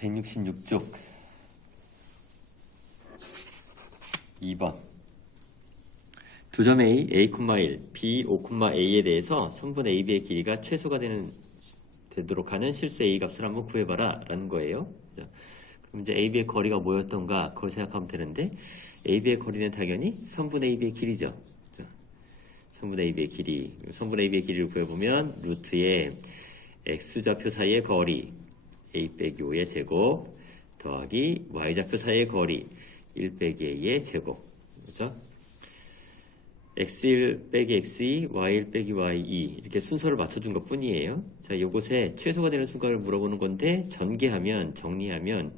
166쪽 2번 두 점 A, A,1, B, 5,A에 대해서 선분 AB의 길이가 최소가 되는 되도록 하는 실수 A 값을 한번 구해봐라 라는 거예요. 자, 그럼 이제 AB의 거리가 뭐였던가 그걸 생각하면 되는데 AB의 거리는 당연히 선분 AB의 길이죠. 자, 선분 AB의 길이 선분 AB의 길이를 구해보면 루트의 X좌표 사이의 거리 A 빼기 5의 제곱 더하기 Y좌표 사이의 거리 1 빼기 A의 제곱 그죠? x1 빼기 x2, y1 빼기 y2 이렇게 순서를 맞춰준 것 뿐이에요. 자, 요것에 최소가 되는 순간을 물어보는 건데 전개하면 정리하면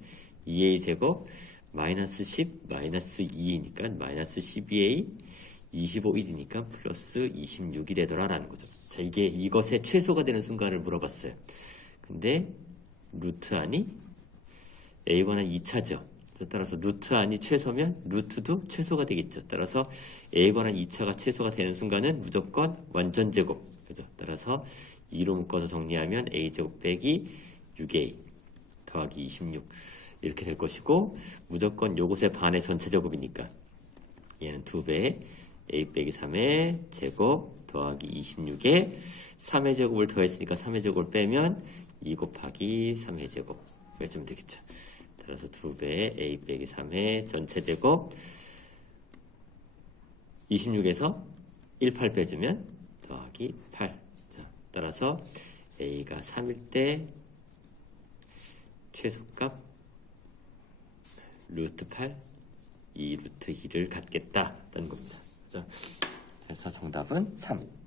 2a 제곱 마이너스 10 마이너스 2니까 마이너스 12a 25일이니까 플러스 26이 되더라 라는 거죠. 자, 이게 이것의 최소가 되는 순간을 물어봤어요. 근데 루트 안이 a관한 2차죠. 따라서 루트 안이 최소면 루트도 최소가 되겠죠. 따라서 a에 관한 2차가 최소가 되는 순간은 무조건 완전 제곱. 그죠? 따라서 2로 묶어서 정리하면 a제곱 빼기 6a 더하기 26 이렇게 될 것이고 무조건 요것의 반의 전체 제곱이니까 얘는 2배 a 빼기 3의 제곱 더하기 26에 3의 제곱을 더했으니까 3의 제곱을 빼면 2 곱하기 3의 제곱 빼주면 되겠죠. 따라서 2배 a 빼기 3의 전체 제곱 26에서 1, 8 빼주면 더하기 8 자, 따라서 a가 3일 때 최소값 루트 8 2 루트 2를 갖겠다라는 겁니다. 자, 그래서 정답은 3